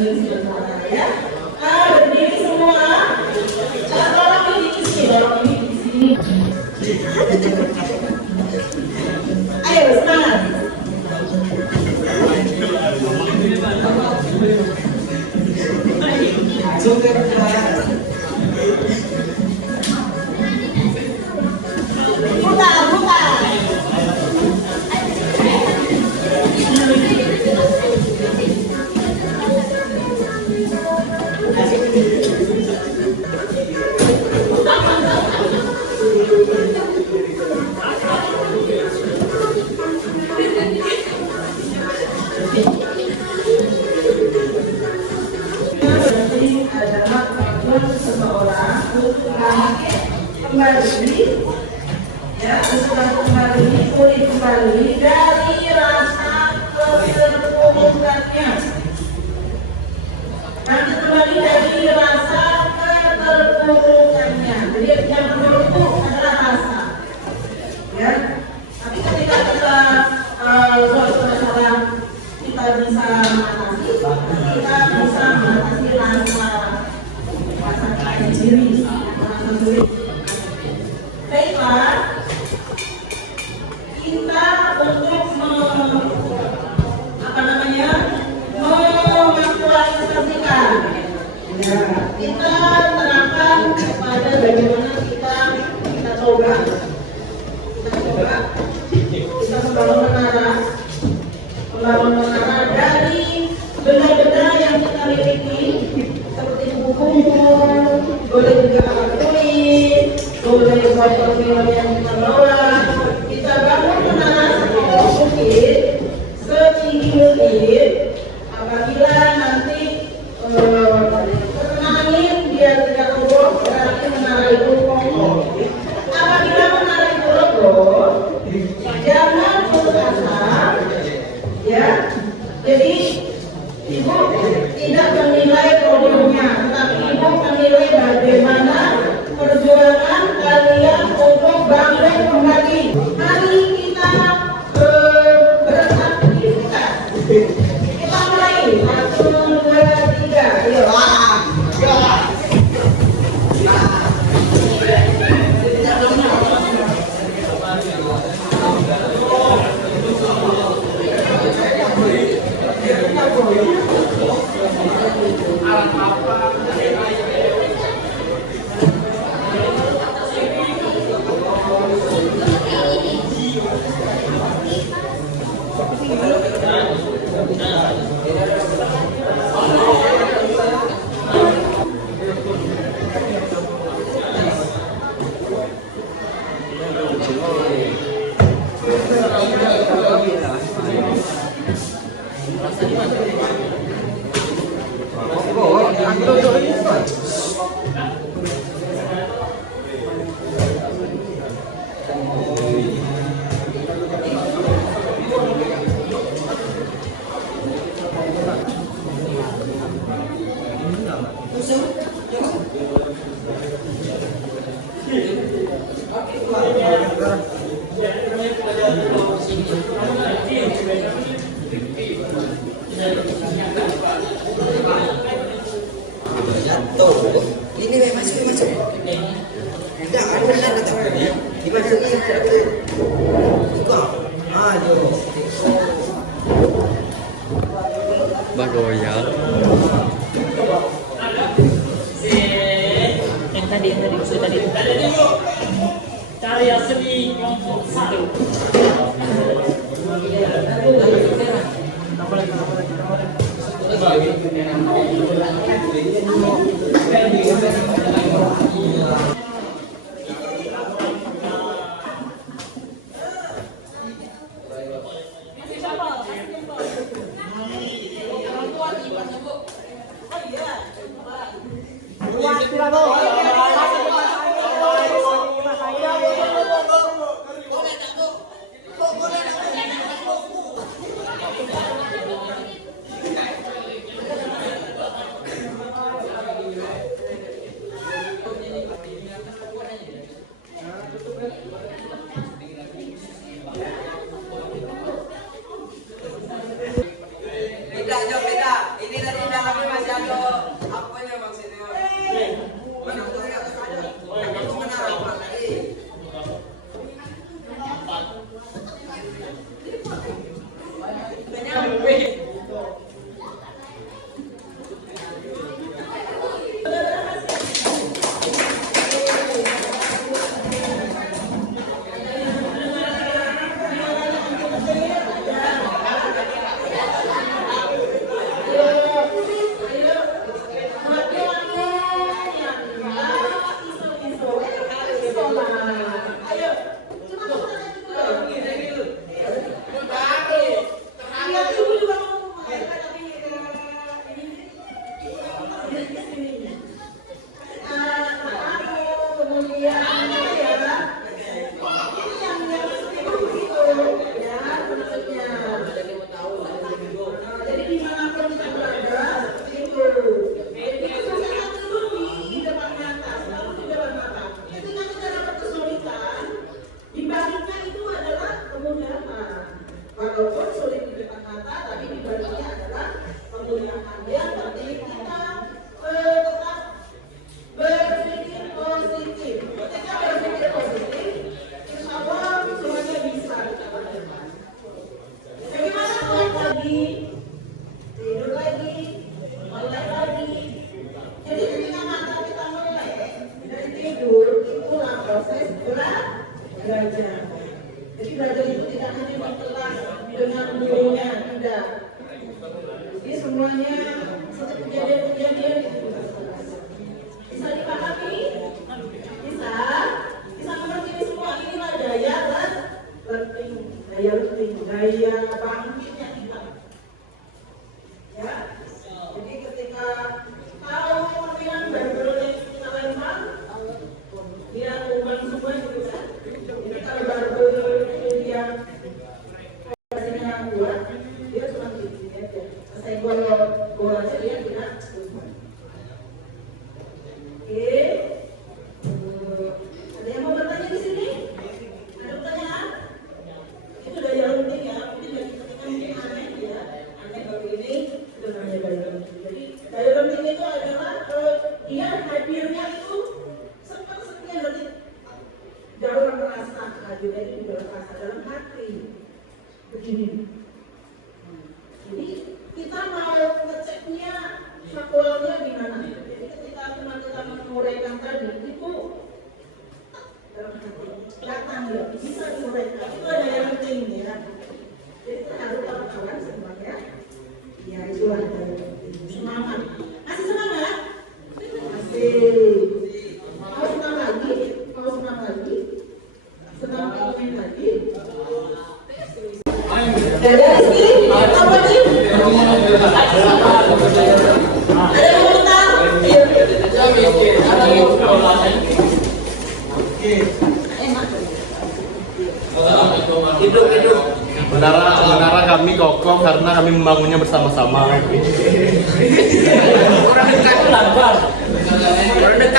berdiri sebentar ya. Berdiri semua. Tolong ini di sini, tolong ini di sini. Ayo semangat. Kembali ya, setelah kembali pulih kembali dari rasa keterpurukannya. Nanti kembali dari rasa keterpurukannya. Jadi yang terpuruk adalah rasa. Ya, tapi ketika kita suatu masalah kita bisa mengatasi, kita bisa mengatasi rasa diri, rasa sulit. Baiklah, kita untuk mengaktualisasikan, ya, kita terapkan pada bagaimana kita coba, kita membangun menara dari benda-benda yang kita miliki seperti buku-buku, boleh juga alat tulis, boleh botol-botol yang kita bawa, kita bangun menara mungkin setinggi mungkin. Apabila nanti angin dia tidak roboh, berarti menara itu kokoh. Apabila menara itu roboh, jangan putus asa, ya. Jadi ibu tidak menilai problemnya, tetapi ibu menilai bagaimana perjuangan kalian untuk bangkit kembali. Mari kita beraktivitas. Kita mulai 1, 2, 3. Ayo. Ini masuk. Tidak ada dimasukin. Aduh. Bagoyang. Yang tadi karya seni kelompok 1. Beda, ini kita di dalamnya masih ada apanya Bang Senior? Mana udah di atas ada? Ada menara apa tadi? Walaupun sulit di depan mata, tapi dibaliknya adalah penggunaan yang penting kita tetap berpikir positif. Ketika berpikir positif, insya Allah semuanya bisa kita lakukan. Bagaimana kuat lagi, tidur lagi, melek lagi. Jadi ketika mata kita melek dari tidur, itulah proses belajar. Jadi belajar itu tidak hanya di kelas dengan gurunya, tidak. Jadi semuanya setiap kejadian-kejadian itu bisa dipahami, bisa mengerti semua. Inilah daya learning, daya bangkitnya kita. Ya, jadi ketika kalau pimpinan baru kita lempar, dia tumbang semua gitu kan. Jadi kalau baru dia hasilnya kuat, dia cuma gitu aja. Saya bolanya dia tidak. Oke, ada yang mau bertanya di sini? Ada pertanyaan? Itu daya learning ya, mungkin bagi ketika mungkin aneh ya, aneh baru ini sudah namanya daya learning. Jadi daya learning itu adalah dia hadirnya itu seperti berarti dalam rasa hadirnya itu dalam rasa dalam hati begini. Jadi kita mau ngeceknya faktualnya di mana? Jadi ketika kita menguraikan tadi itu dalam hati datang ya bisa diuraikan. Itu ada yang penting ya. Jadi kita harus kawan-kawan semuanya. Ya itu ada yang penting. Semangat. Masih semangat? Masih. Mau senang lagi? Mau senang lagi? Senang main lagi? Ada Rizky? Apa nih? Ada yang mau komentar? Hidup. Menara kami kokoh karena kami membangunnya bersama-sama.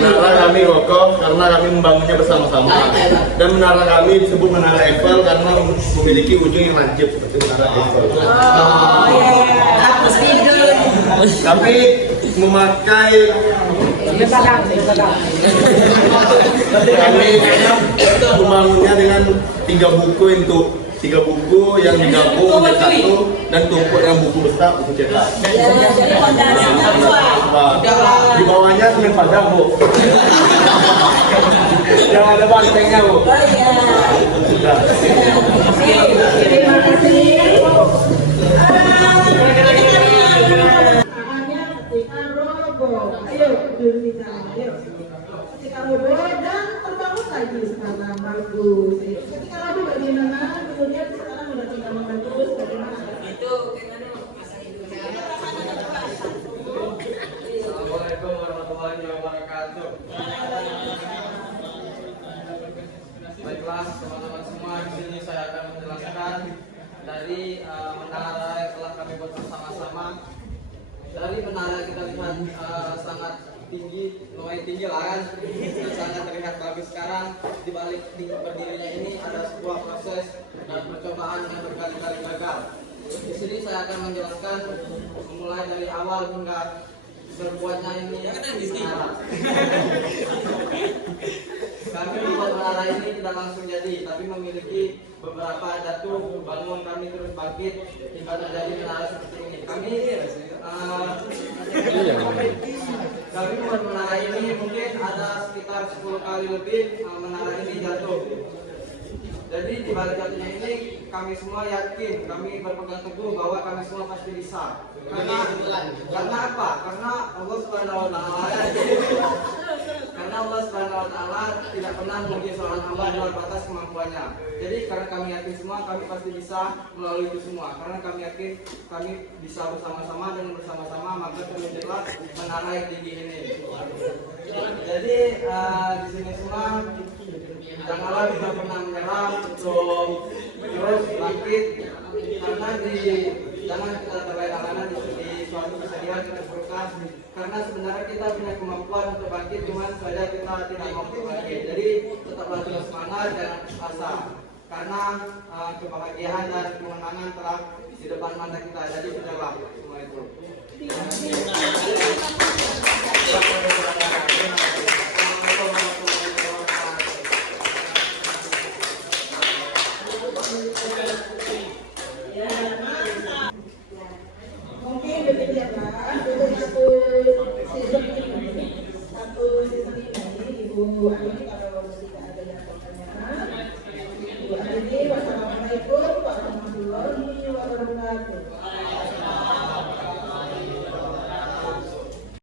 Menara kami kokoh karena kami membangunnya bersama-sama. Dan menara kami disebut menara Eiffel karena memiliki ujung yang lancip seperti menara Eiffel. Kami memakai kami membangunnya dengan 3 buku yang digabung menjadi satu dan tumpuk yang buku besar buku cetak. Di bawahnya semen padang bu. Yang ada bantengnya bu. Terima kasih. Tangannya ketika roboh, ayo berdiri sama, ayo. Ketika roboh dan terbangun lagi sekarang bagus. Ketika roboh bagaimana? Kemudian sekarang sudah tinggal membantu bagaimana? Itu gimana masa Indonesia? Assalamualaikum warahmatullahi wabarakatuh. Baiklah teman-teman semua, di sini saya akan menjelaskan dari menara yang telah kami buat bersama-sama. Dari menara kita lihat sangat tinggi, lumayan tinggi lah kan, dan sangat terlihat bagus sekarang. Di balik berdirinya ini ada sebuah proses dan percobaan yang berkali-kali gagal. Di sini saya akan menjelaskan mulai dari awal hingga berbuatnya ini menara. Kami membuat menara ini tidak langsung jadi, tapi memiliki beberapa datu bangun kami terus bangkit hingga terjadi menara seperti ini. Kami membuat menara ini mungkin ada sekitar 10 kali lebih menara ini jatuh. Jadi di balik jatuhnya ini kami semua yakin, kami berpegang teguh bahwa kami semua pasti bisa. Karena apa? Karena Allah Subhanahu wa taala tidak pernah menguji seorang hamba di luar batas kemampuannya. Jadi karena kami yakin semua kami pasti bisa melalui itu semua. Karena kami yakin kami bisa bersama-sama dan bersama-sama maka terwujudlah menara yang tinggi ini. Jadi di sini semua janganlah kita pernah menyerah untuk terus bangkit, karena jangan kita terlena-lena di suatu kesedihan kita berkah, karena sebenarnya kita punya kemampuan untuk bangkit, cuma saja kita tidak mampu bangkit. Jadi tetaplah terus semangat dan asa, karena kebahagiaan dan kemenangan telah di depan mata kita. Jadi kejarlah semua itu. Mungkin begitu ya Pak, untuk satu season ini Ibu Ani kalau tidak ada yang pertanyaan, Ibu Ani, wassalamualaikum warahmatullahi wabarakatuh.